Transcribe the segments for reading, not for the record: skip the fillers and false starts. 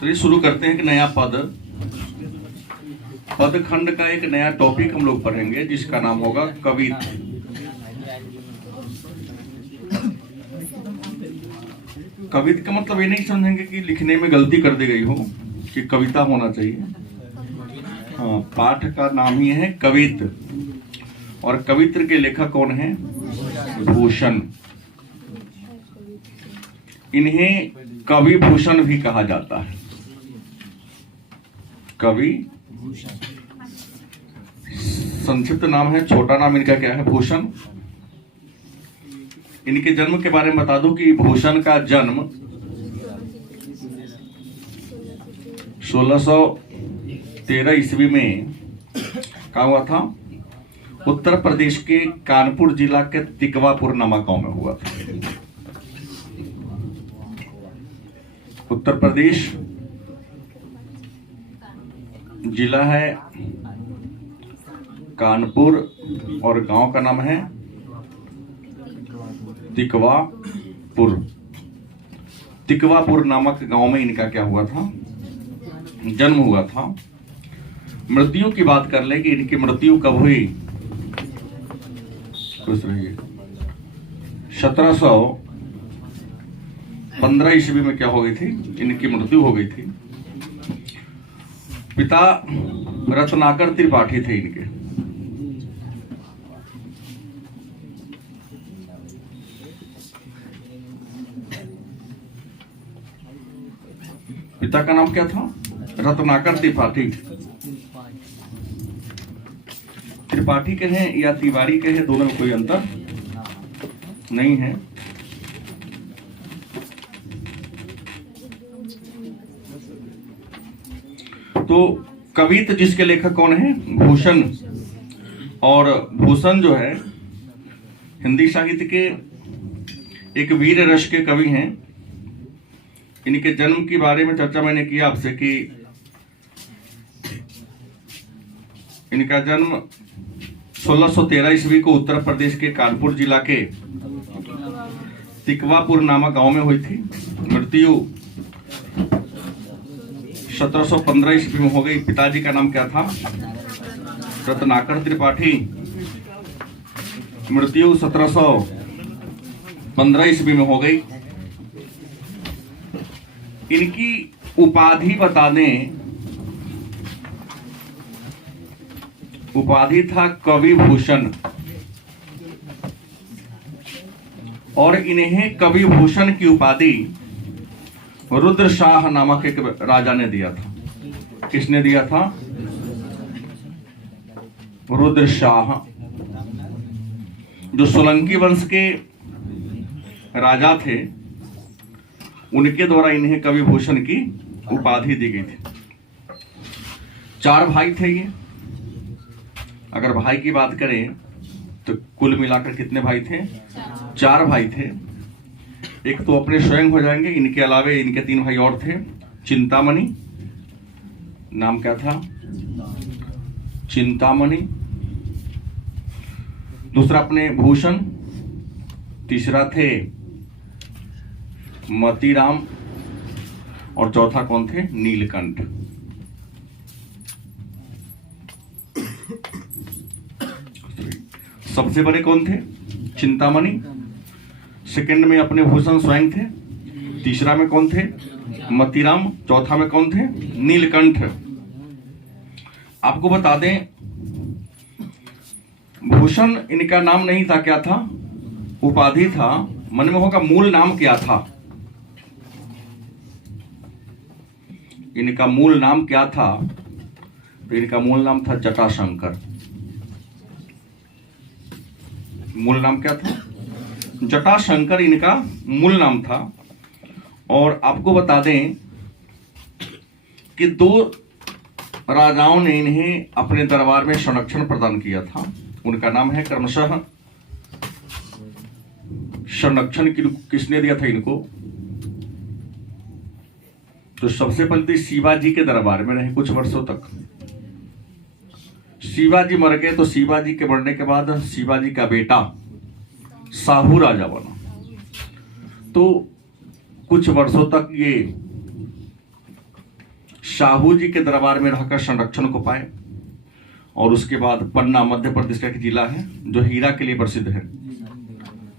तो ये शुरू करते हैं कि नया पदखंड का एक नया टॉपिक हम लोग पढ़ेंगे जिसका नाम होगा कवित। कवित का मतलब ये नहीं समझेंगे कि लिखने में गलती कर दी गई हो कि कविता होना चाहिए। हाँ, पाठ का नाम ही है कवित। और कवित्र के लेखक कौन है? भूषण। इन्हें कवि भूषण भी कहा जाता है। कवि संक्षिप्त नाम है, छोटा नाम इनका क्या है? भूषण। इनके जन्म के बारे में बता दूं कि भूषण का जन्म 1613 ईस्वी में कहा हुआ था। उत्तर प्रदेश के कानपुर जिला के तिकवापुर नामक गांव में हुआ था। उत्तर प्रदेश जिला है कानपुर और गांव का नाम है तिकवापुर। तिकवापुर नामक गांव में इनका क्या हुआ था? जन्म हुआ था। मृत्यु की बात कर ले कि इनकी मृत्यु कब हुई? खुश रहिए। 1715 ईस्वी में क्या हो गई थी? इनकी मृत्यु हो गई थी। पिता रत्नाकर त्रिपाठी थे इनके। पिता का नाम क्या था? रत्नाकर त्रिपाठी। त्रिपाठी के हैं या तिवारी के हैं, दोनों में कोई अंतर नहीं है। तो कवित जिसके लेखक कौन है? भूषण। और भूषण जो है हिंदी साहित्य के एक वीर रस के कवि हैं। इनके जन्म के बारे में चर्चा मैंने किया आपसे कि इनका जन्म 1613 ईस्वी को उत्तर प्रदेश के कानपुर जिला के तिकवापुर नामक गांव में हुई थी। मृत्यु 1715 ईस्वी में हो गई। पिताजी का नाम क्या था? रत्नाकर त्रिपाठी। मृत्यु 1715 ईस्वी में हो गई। इनकी उपाधि बता दें। उपाधि था कवि भूषण। और इन्हें कवि भूषण की उपाधि रुद्र शाह नामक एक राजा ने दिया था। किसने दिया था? रुद्र शाह, जो सोलंकी वंश के राजा थे। उनके द्वारा इन्हें कवि भूषण की उपाधि दी गई थी। 4 भाई थे ये। अगर भाई की बात करें तो कुल मिलाकर कितने भाई थे? 4 भाई थे। एक तो अपने स्वयं हो जाएंगे, इनके अलावे इनके 3 भाई और थे। चिंतामणि, नाम क्या था? चिंतामणि। दूसरा अपने भूषण। तीसरा थे मतीराम। और चौथा कौन थे? नीलकंठ। सबसे बड़े कौन थे? चिंतामणि। सेकंड में अपने भूषण स्वयं थे। तीसरा में कौन थे? मतीराम। चौथा में कौन थे? नीलकंठ। आपको बता दें, भूषण इनका नाम नहीं था। क्या था? उपाधि था। मन में होगा मूल नाम क्या था? इनका मूल नाम क्या था? तो इनका मूल नाम था जटाशंकर। मूल नाम क्या था? जटाशंकर इनका मूल नाम था। और आपको बता दें कि 2 राजाओं ने इन्हें अपने दरबार में संरक्षण प्रदान किया था। उनका नाम है क्रमशः। संरक्षण किसने दिया था इनको? तो सबसे पहले शिवाजी के दरबार में रहे कुछ वर्षों तक। शिवाजी मर गए तो शिवाजी के मरने के बाद शिवाजी का बेटा साहू राजा बना। तो कुछ वर्षों तक ये शाहू जी के दरबार में रहकर संरक्षण को पाए। और उसके बाद पन्ना मध्य प्रदेश का एक जिला है जो हीरा के लिए प्रसिद्ध है।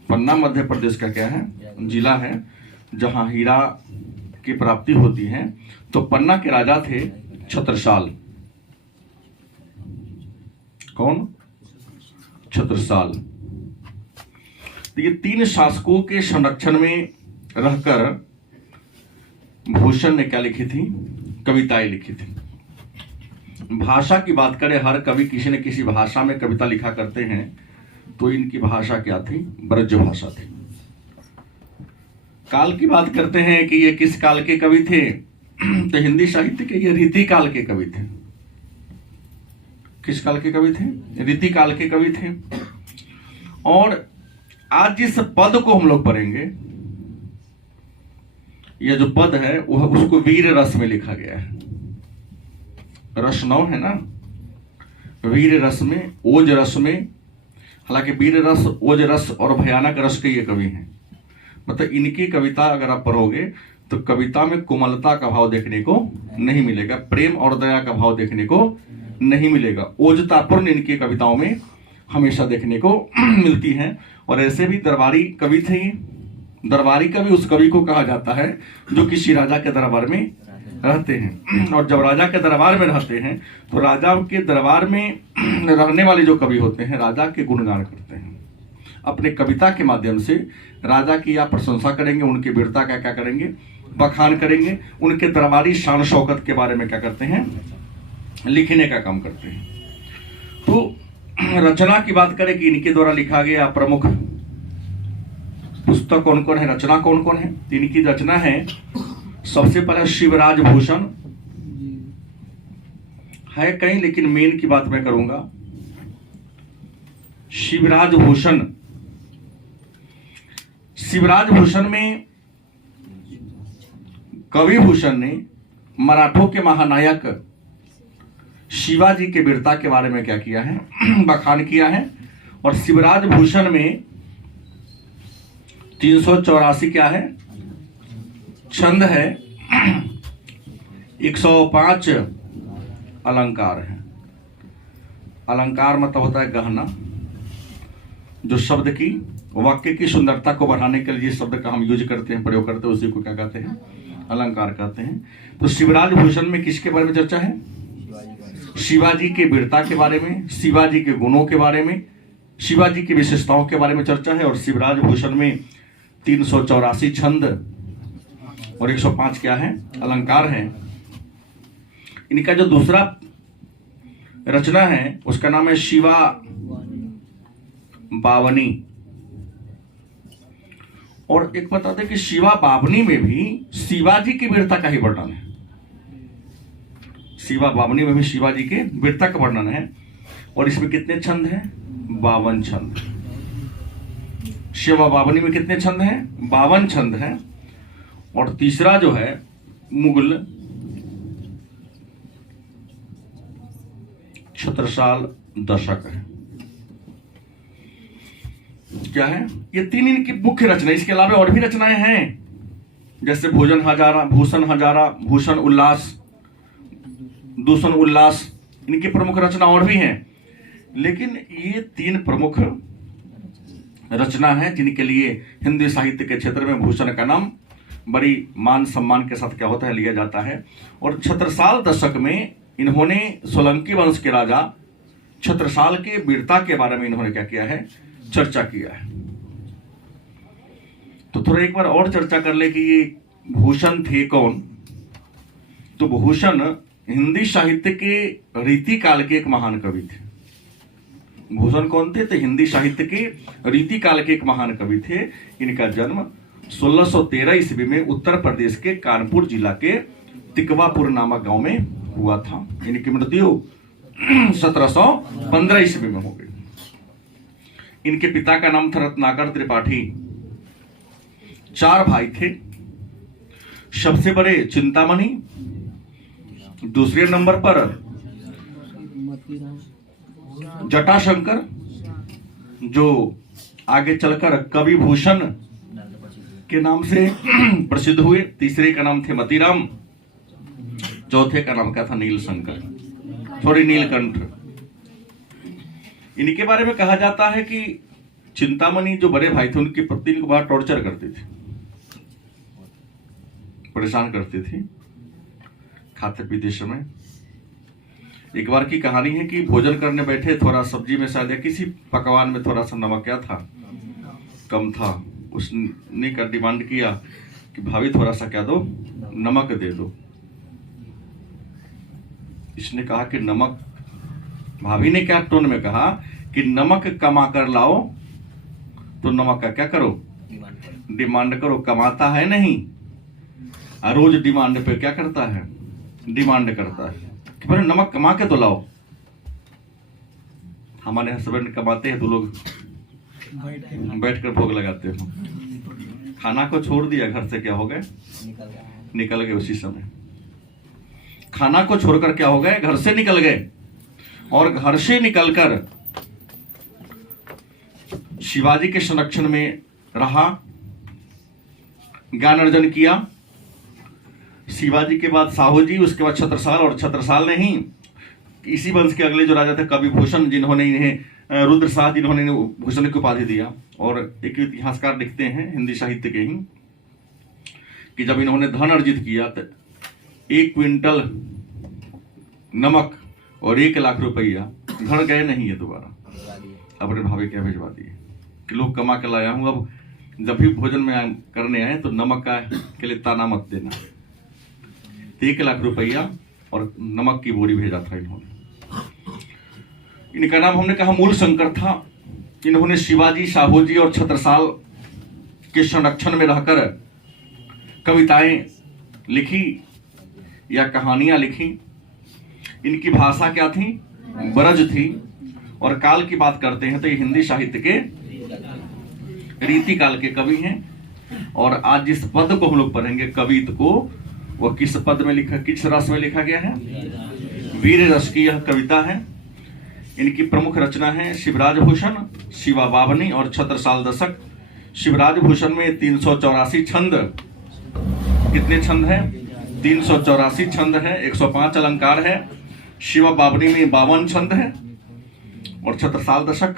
पन्ना मध्य प्रदेश का क्या है, जिला है जहां हीरा की प्राप्ति होती है। तो पन्ना के राजा थे छत्रसाल। कौन? छत्रसाल। तो ये 3 शासकों के संरक्षण में रहकर भूषण ने क्या लिखी थी? कविताएं लिखी थी। भाषा की बात करें, हर कवि किसी न किसी भाषा में कविता लिखा करते हैं। तो इनकी भाषा क्या थी? ब्रज भाषा थी। काल की बात करते हैं कि ये किस काल के कवि थे? तो हिंदी साहित्य के ये रीति काल के कवि थे। किस काल के कवि थे? रीति काल के कवि थे। और आज जिस पद को हम लोग पढ़ेंगे, यह जो पद है वह उसको वीर रस में लिखा गया है। रस 9 है ना, वीर रस में, ओज रस में। हालांकि वीर रस, ओज रस और भयानक रस के ये कवि हैं। मतलब इनकी कविता अगर आप पढ़ोगे तो कविता में कोमलता का भाव देखने को नहीं मिलेगा, प्रेम और दया का भाव देखने को नहीं मिलेगा। ओजतापूर्ण इनकी कविताओं में हमेशा देखने को मिलती है। और ऐसे भी दरबारी कवि थे। दरबारी कवि उस कवि को कहा जाता है जो किसी राजा के दरबार में रहते हैं। और जब राजा के दरबार में रहते हैं तो राजा के दरबार में रहने वाले जो कवि होते हैं राजा के गुणगान करते हैं। अपने कविता के माध्यम से राजा की या प्रशंसा करेंगे, उनकी वीरता का क्या करेंगे? बखान करेंगे। उनके दरबारी शान शौकत के बारे में क्या करते हैं? लिखने का काम करते हैं। तो रचना की बात करें कि इनके द्वारा लिखा गया प्रमुख पुस्तक कौन कौन है, रचना कौन कौन है? इनकी रचना है सबसे पहले शिवराज भूषण है कहीं, लेकिन मेन की बात मैं करूंगा। शिवराज भूषण, शिवराज भूषण में कवि भूषण ने मराठों के महानायक शिवाजी के वीरता के बारे में क्या किया है? बखान किया है। और शिवराज भूषण में 384 क्या है? छंद है। 105 अलंकार है। अलंकार मतलब होता है गहना, जो शब्द की, वाक्य की सुंदरता को बढ़ाने के लिए जिस शब्द का हम यूज करते हैं, प्रयोग करते हैं, उसी को क्या कहते हैं? अलंकार कहते हैं। तो शिवराज भूषण में किसके बारे में चर्चा है? शिवाजी के वीरता के बारे में, शिवाजी के गुणों के बारे में, शिवाजी की विशेषताओं के बारे में चर्चा है। और शिवराज भूषण में 384 छंद और 105 क्या है? अलंकार है। इनका जो दूसरा रचना है उसका नाम है शिवा बावनी। और एक बताते कि शिवा बावनी में भी शिवाजी की वीरता का ही वर्णन है। शिवा बावनी में भी शिवाजी के वीरता का वर्णन है। और इसमें कितने छंद हैं? 52 छंद। शिवा बावनी में कितने छंद हैं? 52 छंद हैं। और तीसरा जो है मुगल छत्रसाल दशक है। क्या है? ये 3 इनकी मुख्य रचना। इसके अलावा और भी रचनाएं हैं, जैसे भोजन हजारा, भूषण हजारा, भूषण उल्लास, दूषण उल्लास, इनकी प्रमुख रचना और भी हैं। लेकिन ये 3 प्रमुख रचना है जिनके लिए हिंदी साहित्य के क्षेत्र में भूषण का नाम बड़ी मान सम्मान के साथ क्या होता है? लिया जाता है। और छत्रसाल दशक में इन्होंने सोलंकी वंश के राजा छत्रसाल के वीरता के बारे में इन्होंने क्या किया है? चर्चा किया है। तो थोड़ा एक बार और चर्चा कर ले कि ये भूषण थे कौन। तो भूषण हिंदी साहित्य के रीति काल के एक महान कवि थे। भूषण कौन थे? तो हिंदी साहित्य के रीति काल के एक महान कवि थे। इनका जन्म 1613 ईस्वी में उत्तर प्रदेश के कानपुर जिला के तिकवापुर नामक गांव में हुआ था। इनकी मृत्यु 1715 ईस्वी में हो गई। इनके पिता का नाम था रत्नाकर त्रिपाठी। 4 भाई थे। सबसे बड़े चिंतामणि, दूसरे नंबर पर जटाशंकर, जो आगे चलकर कवि भूषण के नाम से प्रसिद्ध हुए। तीसरे का नाम थे मतीराम। चौथे का नाम क्या था? नीलशंकर, सॉरी नीलकंठ। इनके बारे में कहा जाता है कि चिंतामणि जो बड़े भाई थे उनकी पत्नी को बड़ा टॉर्चर करती थी, परेशान करती थी खाते पीते समय। एक बार की कहानी है कि भोजन करने बैठे, थोड़ा सब्जी में शायद या किसी पकवान में थोड़ा सा नमक क्या था, कम था। उसने का डिमांड किया कि भाभी थोड़ा सा क्या दो, नमक दे दो। इसने कहा कि नमक, भाभी ने क्या टोन में कहा कि नमक कमा कर लाओ, तो नमक का क्या करो, डिमांड करो। कमाता है नहीं, रोज डिमांड पे क्या करता है, डिमांड करता है कि भाई नमक कमा के तो लाओ। हमारे हस्बैंड कमाते हैं तो लोग बैठकर भोग लगाते हो। खाना को छोड़ दिया, घर से क्या हो गए, निकल गए उसी समय। खाना को छोड़कर क्या हो गए, घर से निकल गए। और घर से निकलकर शिवाजी के संरक्षण में रहा, ज्ञान अर्जन किया। शिवाजी के बाद साहू जी, उसके बाद छत्रसाल, और छत्रसाल ने ही इसी वंश के अगले जो राजा थे कवि भूषण, जिन्होंने इन्हें रुद्र शाह, जिन्होंने भूषण की उपाधि दिया। और एक इतिहासकार लिखते हैं हिंदी साहित्य के ही कि जब इन्होंने धन अर्जित किया तो 1 क्विंटल नमक और 1 लाख रुपया घर गए नहीं है दोबारा, अपने भाभी के भिजवा दिए कि लोग कमा के लाया हूं, अब जब भी भोजन में करने आए तो नमक का के लिए ताना मत देना। 1 लाख रुपया और नमक की बोरी भेजा था इन्होंने। इनका नाम हमने कहा मूलशंकर था। इन्होंने शिवाजी, साहूजी और छत्रसाल के संरक्षण में रहकर कविताएं लिखी या कहानियां लिखी। इनकी भाषा क्या थी, ब्रज थी। और काल की बात करते हैं तो ये हिंदी साहित्य के रीति काल के कवि हैं। और आज जिस पद को हम लोग पढ़ेंगे कवित को, वह किस पद में लिखा, किस रस में लिखा गया है, वीर रस की यह कविता है। इनकी प्रमुख रचना है शिवराज भूषण, शिवा बावनी और छत्रसाल दशक। शिवराज भूषण में 384 छंद, कितने छंद है, 384 छंद है, 105 अलंकार है। शिवा बावनी में 52 छंद है। और छत्रसाल दशक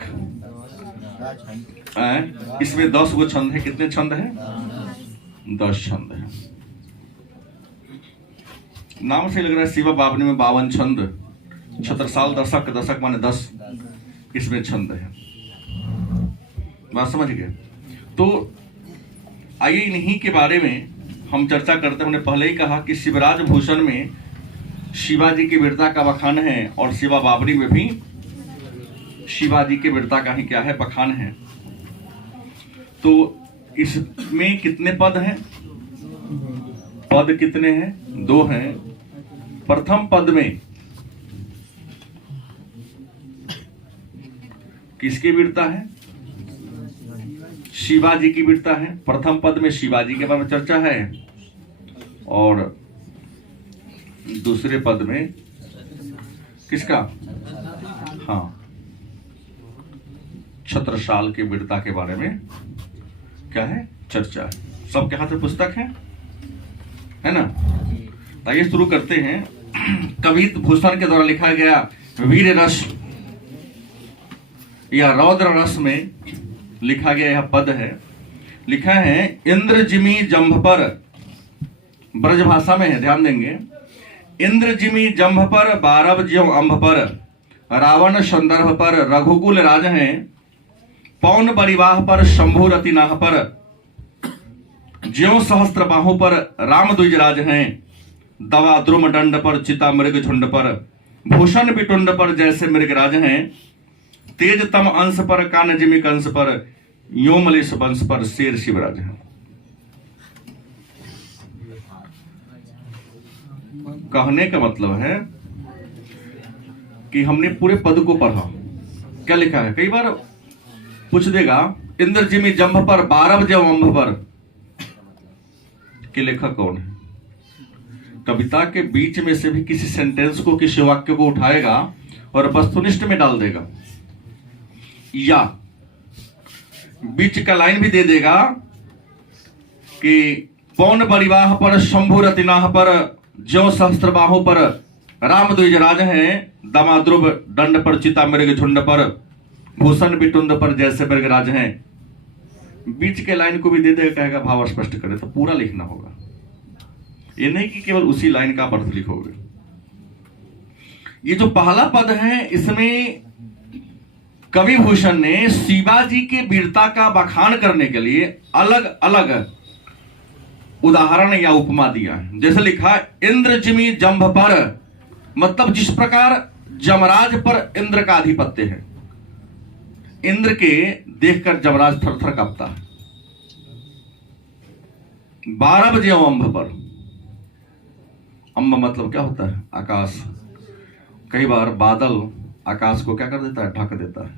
इसमें 10 गो छंद है। कितने छंद है, 10 छंद है। नाम से लग रहा है शिवा बावनी में 52 छंद, छत्रसाल दशक, दशक माने 10, इसमें छंद है। बात समझ गए? तो आइए इन्हीं के बारे में हम चर्चा करते हैं। हमने पहले ही कहा कि शिवराज भूषण में शिवाजी की वीरता का बखान है और शिवा बावनी में भी शिवाजी की वीरता का ही क्या है, बखान है। तो इसमें कितने पद हैं, पद कितने हैं, 2 हैं। प्रथम पद में किसकी वीरता है, शिवाजी की वीरता है। प्रथम पद में शिवाजी के बारे में चर्चा है और दूसरे पद में किसका, हाँ, छत्रसाल के वीरता के बारे में क्या है, चर्चा है। सबके हाथ में पुस्तक है ना? आइए शुरू करते हैं। कवित भूषण के द्वारा लिखा गया वीर रस या रौद्र रस में लिखा गया यह पद है। लिखा है, इंद्र जिमी जंभ पर, ब्रज भाषा में है, ध्यान देंगे। इंद्र जिमी जंभ पर, बारब ज्यों अम्भ पर, रावण संदर्भ पर, रघुकुल राज हैं, पौन बरिवाह पर, शंभु रतिनाह पर, ज्यों सहस्त्र बाहों पर, राम द्विजराज हैं, दवा द्रुम दंड पर, चिता मृग झुंड पर, भूषण बिटुंड पर, जैसे मृगराज हैं, तेज तम अंश पर, कान जिमी कंस पर, योमलेश वंश पर, शेर शिवराज है। कहने का मतलब है कि हमने पूरे पद को पढ़ा, क्या लिखा है। कई बार पूछ देगा, इंद्र जिमी जंभ पर, बारब ज्यों अम्भ पर, के लेखक कौन है। कविता के बीच में से भी किसी सेंटेंस को, किसी वाक्य को उठाएगा और वस्तुनिष्ठ में डाल देगा, या बीच का लाइन भी दे देगा कि पौन परिवाह पर, शंभु रतिनाह पर, ज्यों सहस्त्र बाहों पर राम द्विज राज हैं, दमा ध्रुव दंड पर चिता मृग झुंड पर, भूषण बिटुंद पर जैसे मृग राज हैं। बीच के लाइन को भी दे देगा, कहेगा भाव स्पष्ट करे, तो पूरा लिखना होगा। ये नहीं कि केवल उसी लाइन का अर्थ लिखोगे। ये जो पहला पद है, इसमें कवि भूषण ने शिवाजी के वीरता का बखान करने के लिए अलग अलग उदाहरण या उपमा दिया है। जैसे लिखा इंद्र जिमी जंभ पर, मतलब जिस प्रकार जमराज पर इंद्र का आधिपत्य है, इंद्र के देखकर जमराज थर थर कांपता है। 12 बजे अंब पर, अंब मतलब क्या होता है? आकाश। कई बार बादल आकाश को क्या कर देता है? ढक देता है,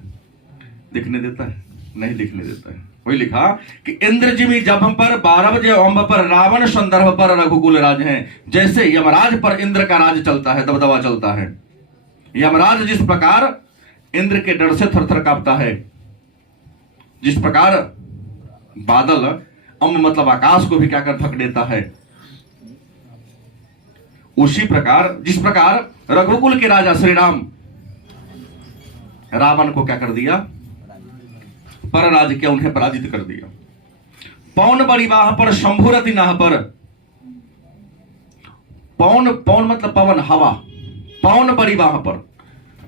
दिखने देता है? नहीं दिखने देता है। वही लिखा कि इंद्र जिमी जंभ पर, 12 बजे अंब पर, रावण संदर्भ पर रघुकुल राज हैं। जैसे यमराज पर इंद्र का राज चलता है, दबदबा चलता है। यमराज जिस प्रकार इंद्र के डर से थरथर कांपता है, जिस प्रकार बादल अंब मतलब आकाश को भी क्या कर ढक देता है, उसी प्रकार जिस प्रकार रघुकुल के राजा श्री राम रावण को क्या कर दिया? परराज किया, उन्हें पराजित कर दिया। पौन बड़ी बाह पर शंभुरति नाह पर, पौन पौन मतलब पवन, हवा। पौन बड़ी बाह पर,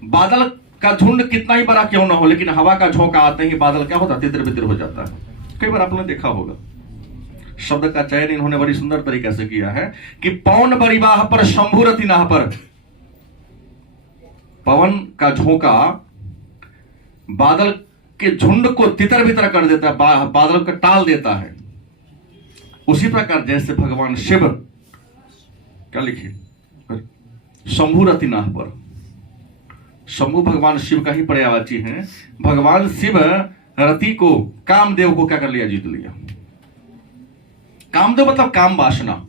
बादल का झुंड कितना ही बड़ा क्यों ना हो, लेकिन हवा का झोंका आते ही बादल क्या होता है? तितर बितर हो जाता है। कई बार आपने देखा होगा। शब्द का चयन इन्होंने बड़ी सुंदर तरीके से किया है कि पौन बड़ी बाह पर शंभुरति नाह पर, पवन का झोंका बादल के झुंड को तितर बितर कर देता है, बादल को टाल देता है। उसी प्रकार जैसे भगवान शिव क्या लिखे? शंभुरति नाह पर। शंभु भगवान शिव का ही पर्यायवाची है। भगवान शिव रति को, कामदेव को क्या कर लिया? जीत लिया। कामदेव मतलब काम वासना।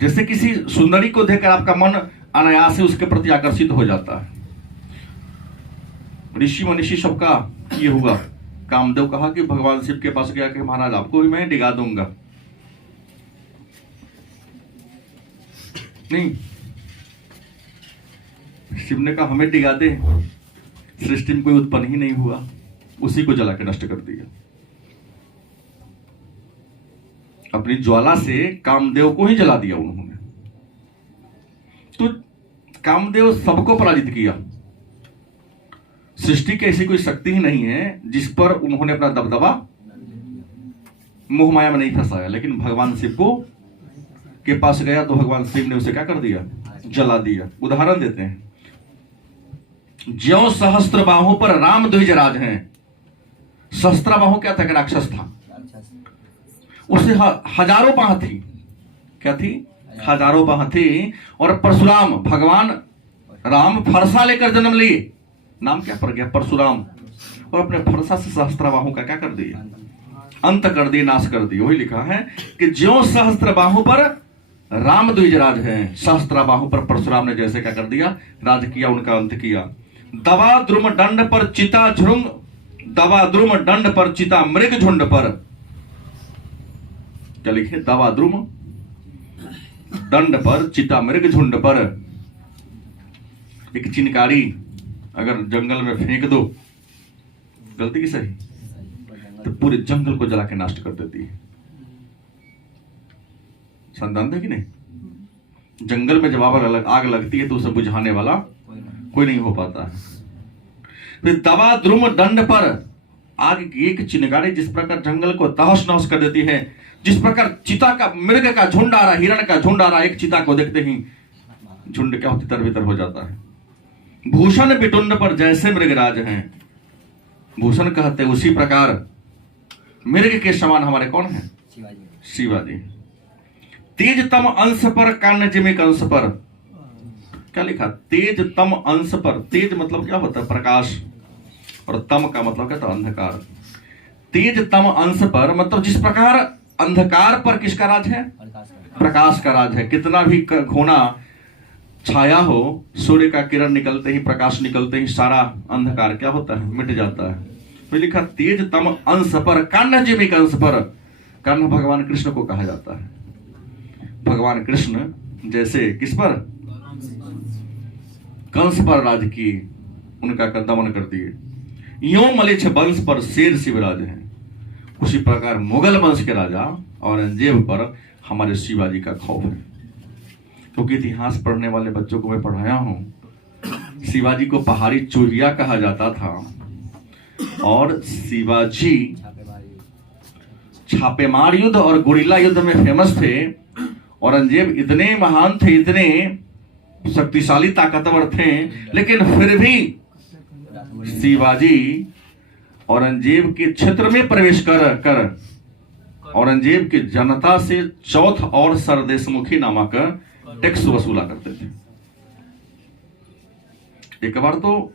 जैसे किसी सुंदरी को देखकर आपका मन अनायास से उसके प्रति आकर्षित हो जाता है। ऋषि मनीषी सबका ये हुआ। कामदेव कहा कि भगवान शिव के पास गया कि महाराज आपको भी मैं डिगा दूंगा। नहीं, शिव ने कहा हमें डिगा दे, सृष्टि में कोई उत्पन्न ही नहीं हुआ, उसी को जला के नष्ट कर दिया। अपनी ज्वाला से कामदेव को ही जला दिया उन्होंने। तो कामदेव सबको पराजित किया। सृष्टि की ऐसी कोई शक्ति ही नहीं है जिस पर उन्होंने अपना दबदबा मोहमाया में नहीं फंसाया। लेकिन भगवान शिव को के पास गया तो भगवान शिव ने उसे क्या कर दिया? जला दिया। उदाहरण देते हैं, ज्यों सहस्त्र बाहों पर राम द्विज राज हैं। सहस्त्र बाहों क्या था? कि राक्षस था, उसे हजारों बाह थी। क्या थी? हजारों बाह थी। और परशुराम, भगवान राम फरसा लेकर जन्म लिए। नाम क्या पड़ गया? परशुराम। और अपने फरसा से सहस्त्र बाहों का क्या कर दिया? अंत कर दिए, नाश कर दिए। वही लिखा है कि ज्यों सहस्त्र बाहों पर राम द्विज राज हैं, सहस्त्र बाहों पर परशुराम ने जैसे क्या कर दिया? राज किया, उनका अंत किया। दवा द्रुम दंड पर चिता झुंड, दवा द्रुम दंड पर चिता मृग झुंड पर। क्या लिखे? दवा द्रुम दंड पर चिता मृग झुंड पर। एक चिनकारी अगर जंगल में फेंक दो, गलती की सही, तो पूरे जंगल को जला के नष्ट कर देती है। संतान है कि नहीं? जंगल में जब आग लगती है तो उसे बुझाने वाला कोई नहीं हो पाता है। फिर दवा द्रुम दंड पर, आग की एक चिनगारी जिस प्रकार जंगल को तहस नहस कर देती है, जिस प्रकार चिता का, मृग का झुंड आ रहा, हिरण का झुंड आ रहा, एक चिता को देखते ही झुंड क्या तितर बितर हो जाता है। भूषण बिटुंड पर जैसे मृगराज हैं। भूषण कहते उसी प्रकार मृग के समान हमारे कौन है? शिवाजी। तेज तम अंश पर कान्य जिमी कंस पर। क्या लिखा? तेज तम अंश पर। तेज मतलब क्या होता है? प्रकाश। और तम का मतलब क्या था? अंधकार। तेज तम अंश पर मतलब जिस प्रकार अंधकार पर किसका राज है? प्रकाश का राज है। कितना भी घोना छाया हो, सूर्य का किरण निकलते ही, प्रकाश निकलते ही सारा अंधकार क्या होता है? मिट जाता है। तो लिखा तेज तम अंश पर कान्य जिमी कंस पर। कर्ण भगवान कृष्ण को कहा जाता है। भगवान कृष्ण जैसे किस पर, कंस पर राज किए, उनका दमन कर दिए। यों मलेच्छ वंश पर शेर शिवराज हैं, उसी प्रकार मुगल वंश के राजा औरंगजेब पर हमारे शिवाजी का खौफ है। क्योंकि इतिहास पढ़ने वाले बच्चों को मैं पढ़ाया हूं, शिवाजी को पहाड़ी चोरिया कहा जाता था और शिवाजी छापेमार युद्ध और गुरिल्ला युद्ध में फेमस थे। औरंगजेब इतने महान थे, इतने शक्तिशाली ताकतवर थे, लेकिन फिर भी शिवाजी औरंगजेब के क्षेत्र में प्रवेश कर औरंगजेब की जनता से चौथ और सरदेशमुखी नामक टैक्स वसूला करते थे। एक बार तो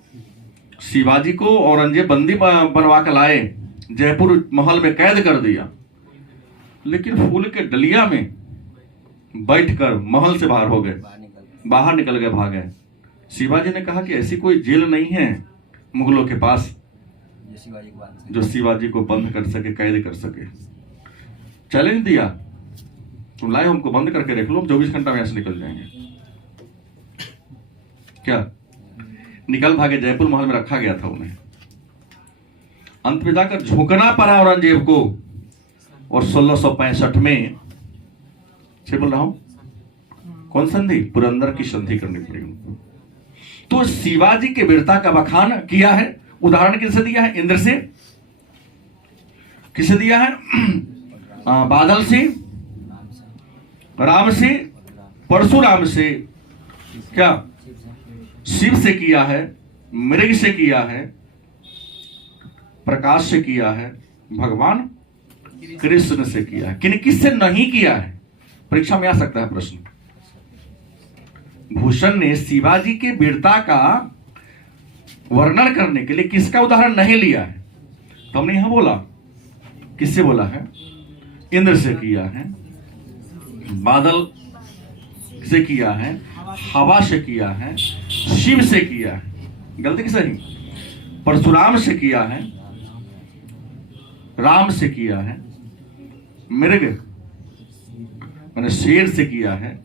शिवाजी को औरंगजेब बंदी बनवा कर लाए, जयपुर महल में कैद कर दिया, लेकिन फूल के डलिया में बैठकर महल से बाहर निकल गए, भागे। शिवाजी ने कहा कि ऐसी कोई जेल नहीं है मुगलों के पास जो शिवाजी को बंद कर सके, कैद कर सके। चैलेंज दिया, तुम लाए हमको बंद करके देख लो, हम 24 घंटा में यहां से निकल जाएंगे। क्या निकल भागे, जयपुर महल में रखा गया था उन्हें। अंत में जाकर झुकना पड़ा औरंगजेब को, और 1665 में से बोल रहा हूं, कौन संधि, पुरंदर की संधि करनी पड़ी उनको। तो शिवाजी के वीरता का बखान किया है। उदाहरण किससे दिया है, इंद्र से, किससे दिया है, बादल से, राम से, परशुराम से, क्या शिव से किया है, मृग से किया है, प्रकाश से किया है, भगवान कृष्ण से किया है। किससे नहीं किया है, परीक्षा में आ सकता है प्रश्न। भूषण ने शिवाजी के वीरता का वर्णन करने के लिए किसका उदाहरण नहीं लिया है? तो हमने यहां बोला, किससे बोला है, इंद्र से किया है, बादल से किया है, हवा से किया है, शिव से किया है, गलती की सही, परशुराम से किया है, राम से किया है, मृग मैंने शेर से किया है,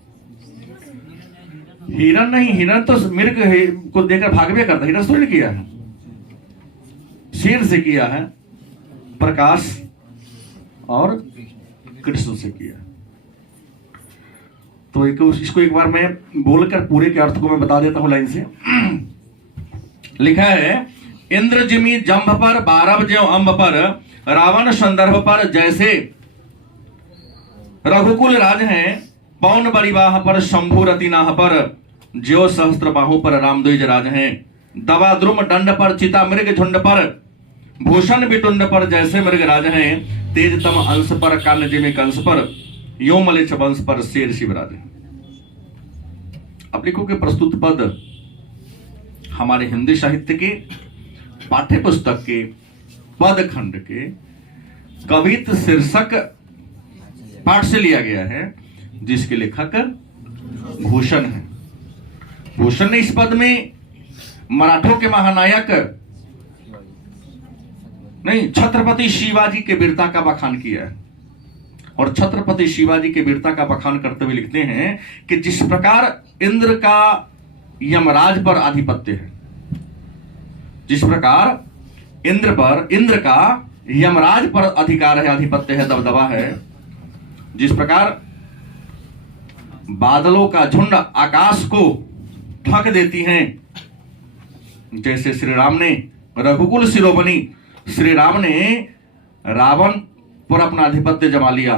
हिरण नहीं, हिरण तो मृग को देखकर भागवे करता, हिरण थोड़ी किया है, शेर से किया है, प्रकाश और कृष्ण से किया। तो इसको एक बार मैं बोलकर पूरे के अर्थ को मैं बता देता हूं लाइन से। लिखा है, इंद्र जिमी जंभ पर, बारब ज्यों अंब पर, रावण संदर्भ पर, जैसे रघुकुल राज हैं, पौन बड़ीवाह पर, शंभु रतिनाह पर, ज्यो सहस्त्र बाहु पर, रामद्विज राज हैं, दवा द्रुम दंड पर, चिता मृग झुंड पर, भूषण बिटुंड पर, जैसे मृग राज हैं, तेजतम अंश पर, कान जिमी कंस पर, यो मलेच्छ वंश पर, शेर शिवराज हैं। अब लिखो कि प्रस्तुत पद हमारे हिंदी साहित्य के पाठ्य पुस्तक के पद खंड के कवित शीर्षक पाठ से लिया गया है, जिसके लेखक भूषण है। भूषण ने इस पद में मराठों के महानायक नहीं, छत्रपति शिवाजी के वीरता का बखान किया है। और छत्रपति शिवाजी के वीरता का बखान करते हुए लिखते हैं कि जिस प्रकार इंद्र का यमराज पर आधिपत्य है, जिस प्रकार इंद्र का यमराज पर अधिकार है, आधिपत्य है, दबदबा है, जिस प्रकार बादलों का झुंड आकाश को ढक देती हैं, जैसे श्री राम ने रघुकुल शिरोमणि श्री राम ने रावण पर अपना आधिपत्य जमा लिया,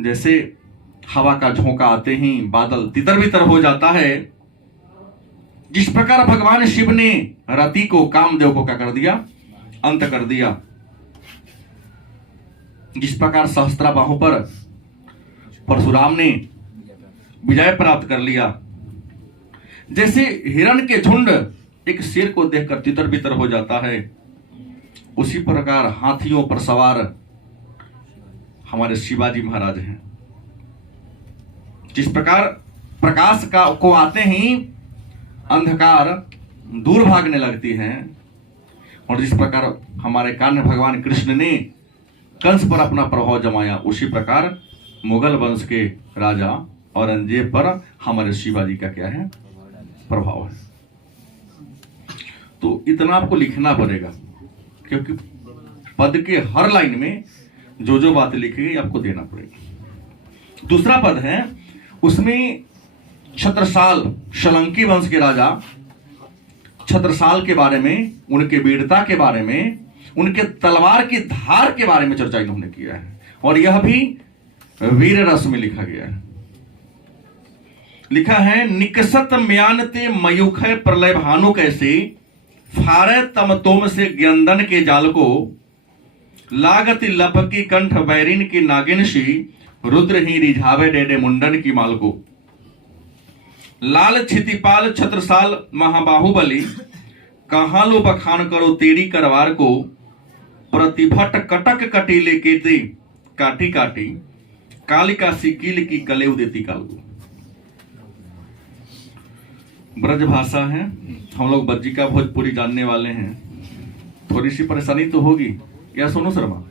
जैसे हवा का झोंका आते ही बादल तितर बितर हो जाता है, जिस प्रकार भगवान शिव ने रति को, कामदेव को क्या कर दिया, अंत कर दिया, जिस प्रकार सहस्त्रा बाहु पर परशुराम ने विजय प्राप्त कर लिया, जैसे हिरण के झुंड एक शेर को देखकर तितर बितर हो जाता है, उसी प्रकार हाथियों पर सवार हमारे शिवाजी महाराज हैं। जिस प्रकार प्रकाश को आते ही अंधकार दूर भागने लगती है, और जिस प्रकार हमारे कान्ह भगवान कृष्ण ने कंस पर अपना प्रभाव जमाया, उसी प्रकार मुगल वंश के राजा औरंगजेब पर हमारे शिवाजी का क्या है, प्रभाव है। तो इतना आपको लिखना पड़ेगा, क्योंकि पद के हर लाइन में जो जो बातें लिखी गई आपको देना पड़ेगा। दूसरा पद है, उसमें छत्रसाल सोलंकी वंश के राजा छत्रसाल के बारे में, उनके वीरता के बारे में, उनके तलवार की धार के बारे में चर्चा इन्होंने किया है, और यह भी वीर रस में लिखा गया है। लिखा है, निकसत म्यानते मयूख प्रलय भानु कैसे, फारे तम तोम से ज्ञंदन के जाल को, लागति लपकी कंठ बैरिन की नागिन सी, रुद्र ही रिझावे डेडे मुंडन की माल को। लाल छितिपाल छत्रसाल महाबाहुबली, कहां लो बखान करो तेरी करवार को, प्रतिभट कटक कटीले केते काटी काटी, कालिका सी कील की कलेव देती काल को। ब्रज भाषा है, हम लोग बज्जिका भोजपुरी जानने वाले हैं, थोड़ी सी परेशानी तो होगी क्या सोनू शर्मा?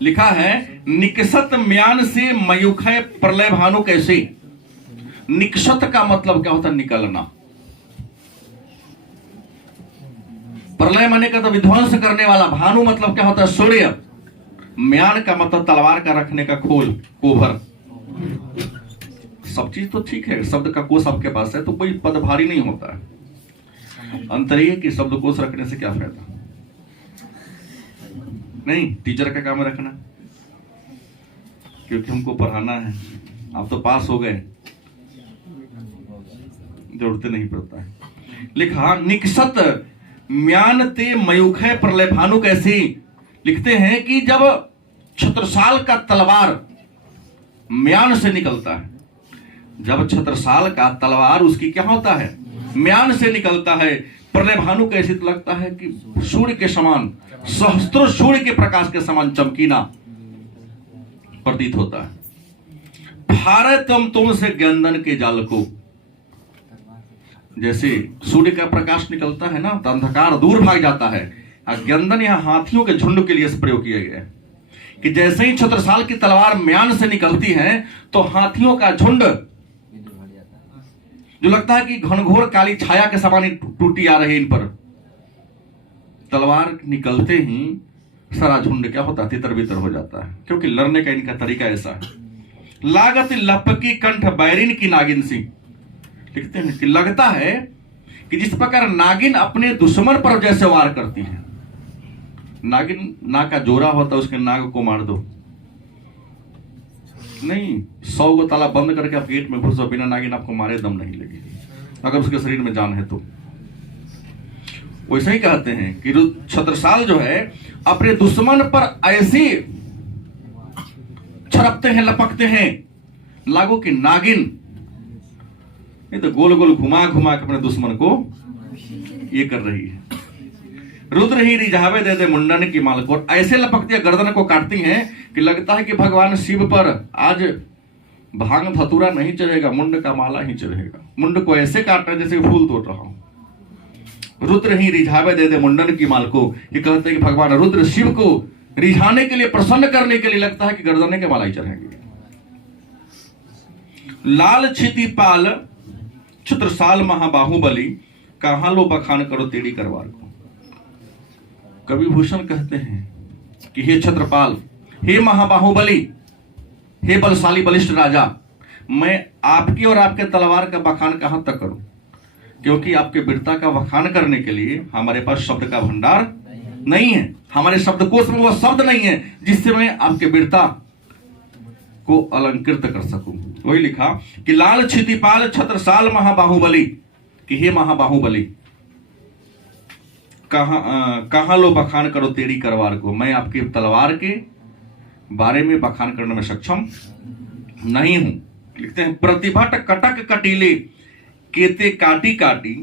लिखा है, निकसत म्यान से मयूख प्रलय भानु कैसे। निकसत का मतलब क्या होता है, निकलना। प्रलय माने का तो विध्वंस करने वाला, भानु मतलब क्या होता है, सूर्य। म्यान का मतलब तलवार का रखने का खोल, कोभर। सब चीज तो ठीक है, शब्द का कोश आपके पास है तो कोई पद भारी नहीं होता है। अंतर ये कि शब्द कोश रखने से क्या फायदा, नहीं, टीचर का काम रखना, क्योंकि हमको पढ़ाना है। आप तो पास हो गए, जरूरत नहीं पड़ता है। लिखा, निकसत म्यान ते मयूख प्रलय भानु कैसी। लिखते हैं कि जब छत्रसाल का तलवार म्यान से निकलता है, जब छत्रसाल का तलवार उसकी क्या होता है, म्यान से निकलता है, प्रलय भानु कैसी, तो लगता है कि सूर्य के समान, सहस्त्रों सूर्य के प्रकाश के समान चमकीना प्रतीत होता है। फारे तुम से ज्ञंदन के जाल को, जैसे सूर्य का प्रकाश निकलता है ना तो अंधकार दूर भाग जाता है। ज्ञंदन यहां हाथियों के झुंड के लिए प्रयोग किया गया है कि जैसे ही छत्रसाल की तलवार म्यान से निकलती है तो हाथियों का झुंड, जो लगता है कि घनघोर काली छाया के समान टूटी आ रही इन पर, तलवार निकलते ही सारा झुंड क्या होता है, तितर बितर हो जाता है, क्योंकि लड़ने का इनका तरीका ऐसा है। लागत लपकी कंठ बैरिन की नागिन सी। लिखते हैं कि लगता है कि जिस प्रकार नागिन अपने दुश्मन पर जैसे वार करती है, नागिन नाग का जोरा होता है, उसके नाग को मार दो, नहीं, 100 को ताला बंद करके आप गेट में घुसो, बिना नागिन आपको मारे दम नहीं लगेगी, अगर उसके शरीर में जान है तो। वैसे ही कहते हैं कि छत्रसाल जो है अपने दुश्मन पर ऐसी छरपते हैं, लपकते हैं, लागो कि नागिन नहीं तो गोल गोल घुमा घुमा के अपने दुश्मन को ये कर रही है। रुद्र ही रिझावे दे दे मुंडन की माल को, ऐसे लपकती है, गर्दन को काटती हैं कि लगता है कि भगवान शिव पर आज भांग धतूरा नहीं चढ़ेगा, मुंड का माला ही चढ़ेगा। मुंड को ऐसे काट रहे जैसे फूल तोड़ रहा हूं। रुद्र ही रिझावे दे दे मुंडन की माल को, ये कहते हैं कि भगवान रुद्र शिव को रिझाने के लिए, प्रसन्न करने के लिए लगता है कि गर्दने के माला ही चढ़ेंगे। लाल छितिपाल छत्रसाल महाबाहुबली, कहां लो बखान करो तेरी करवार को। कवि भूषण कहते हैं कि हे छत्रपाल, हे महाबाहुबली, हे बलशाली बलिष्ठ राजा, मैं आपकी और आपके तलवार का बखान कहां तक करूं, क्योंकि आपके वीरता का बखान करने के लिए हमारे पास शब्द का भंडार नहीं है, हमारे शब्दकोश में वह शब्द नहीं है जिससे मैं आपके वीरता को अलंकृत कर सकूं। वही लिखा कि लाल छितिपाल छत्रसाल महाबाहुबली, कि हे महाबाहुबली, कहां लो बखान करो तेरी करवार को। मैं आपकी तलवार के बारे में बखान करने में सक्षम नहीं हूं। लिखते हैं, प्रतिभट कटक कटीले केते काटी काटी,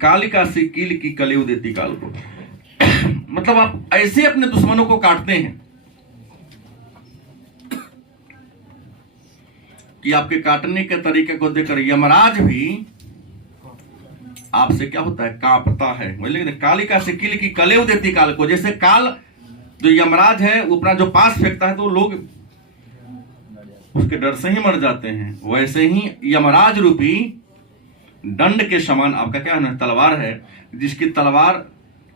कालिका से कील की कलेव देती काल को। मतलब आप ऐसे अपने दुश्मनों को काटते हैं कि आपके काटने के तरीके को देखकर यमराज भी आपसे क्या होता है, कांपता है। कालिका से कील की कलेव देती काल को, जैसे काल जो यमराज है वो अपना जो पास फेंकता है तो लोग उसके डर से ही मर जाते हैं। वैसे ही यमराज रूपी दंड के समान आपका क्या है, तलवार है, जिसकी तलवार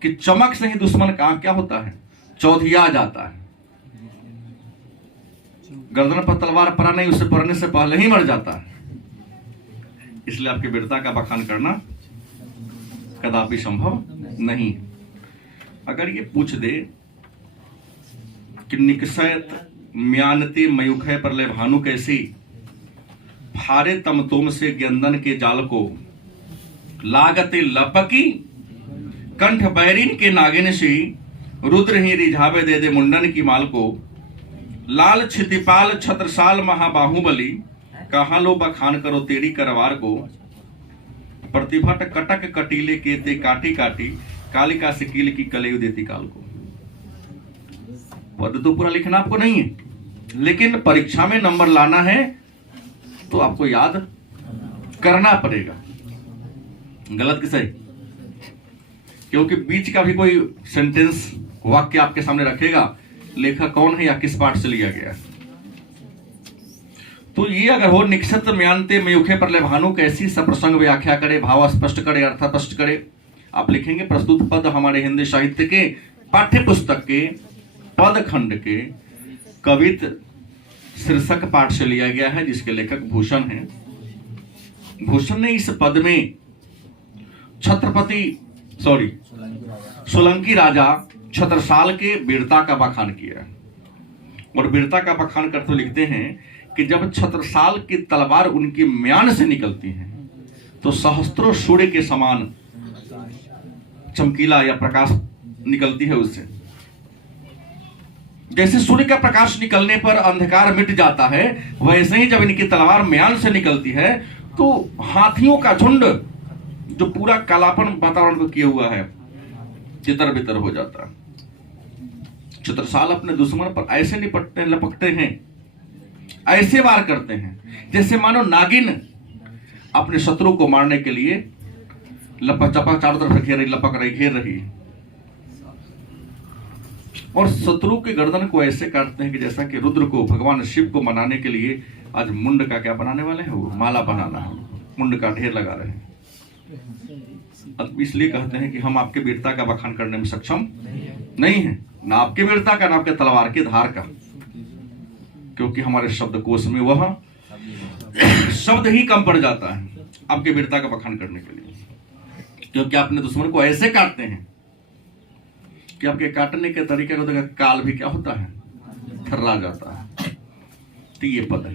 की चमक से ही दुश्मन का क्या होता है, चौधिया जाता है। गर्दन पर तलवार पड़ा नहीं, उससे पड़ने से पहले ही मर जाता है। इसलिए आपकी वीरता का बखान करना कदापि संभव नहीं। अगर ये पूछ दे कि निकसैत म्यानते मयूखय पर ले भानु कैसी, फारे तमतोम से गेंदन के जाल को, लागते लपकी कंठ बैरिन के नागिन सी, रुद्र ही रिझावे दे दे मुंडन की माल को, लाल छितिपाल छत्रसाल महाबाहुबली, कहा लो बखान करो तेरी करवार को, प्रतिभट कटक कटीले के ते काटी काटी, कालिका से कील की कलेयु देती काल को। पद तो पूरा लिखना आपको नहीं है, लेकिन परीक्षा में नंबर लाना है तो आपको याद करना पड़ेगा। गलत किसे? क्योंकि बीच का भी कोई सेंटेंस वाक्य आपके सामने रखेगा, लेखक कौन है या किस पाठ से लिया गया है। तो ये अगर हो, निक्षत म्यानते मयूखे पर ले भानु कैसी, सप्रसंग व्याख्या करे, भाव स्पष्ट करे, अर्थ स्पष्ट करे। आप लिखेंगे प्रस्तुत पद हमारे हिंदी साहित्य के पाठ्य पुस्तक के पद खंड के कवित शीर्षक पाठ से लिया गया है, जिसके लेखक भूषण हैं। भूषण ने इस पद में सोलंकी राजा छत्रसाल के वीरता का बखान किया। और वीरता का बखान करते लिखते हैं कि जब छत्रसाल की तलवार उनकी म्यान से निकलती है तो सहस्त्रों सूर्य के समान चमकीला या प्रकाश निकलती है उससे। जैसे सूर्य का प्रकाश निकलने पर अंधकार मिट जाता है, वैसे ही जब इनकी तलवार म्यान से निकलती है तो हाथियों का झुंड जो पूरा कालापन वातावरण को किया हुआ है तितर बितर हो जाता है। छत्रसाल अपने दुश्मन पर ऐसे लपकते हैं, ऐसे वार करते हैं जैसे मानो नागिन अपने शत्रु को मारने के लिए लपक चपक चारों तरफ घेर रही है। और शत्रु के गर्दन को ऐसे काटते हैं कि जैसा कि रुद्र को, भगवान शिव को मनाने के लिए आज मुंड का क्या बनाने वाले हैं, वो माला बनाना है, मुंड का ढेर लगा रहे हैं। इसलिए कहते हैं कि हम आपके वीरता का बखान करने में सक्षम नहीं है, ना आपके वीरता का, ना आपके तलवार के धार का, क्योंकि हमारे शब्दकोश में वह शब्द ही कम पड़ जाता है आपके वीरता का बखान करने के लिए। क्योंकि आपने दुश्मन को ऐसे काटते हैं कि आपके काटने के तरीके को देखकर काल भी क्या होता है, थर्रा जाता है। तो ये पद है।